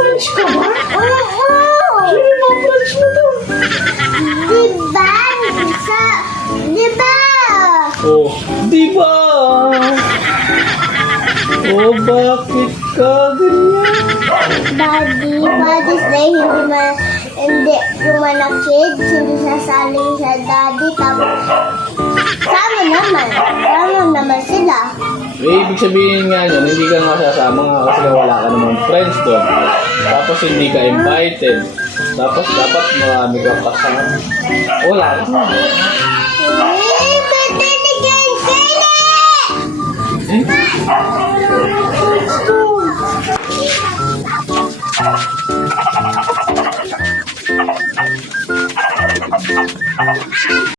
French ka ba? Oo! Sino yung mga French mo to? Diba? Diba? Oh, di ba? Oh, bakit ka ganyan? Father's Day, hindi yung mga kids, hindi sasaling sa daddy, tapos sama naman sila. Ibig sabihin nga yun, hindi ka nga sasama nga kasi wala ka namang friends doon. Tapos hindi ka invited. Tapos dapat marami ka kasama. Wala ka. Ba't nandiyan sila? Eh?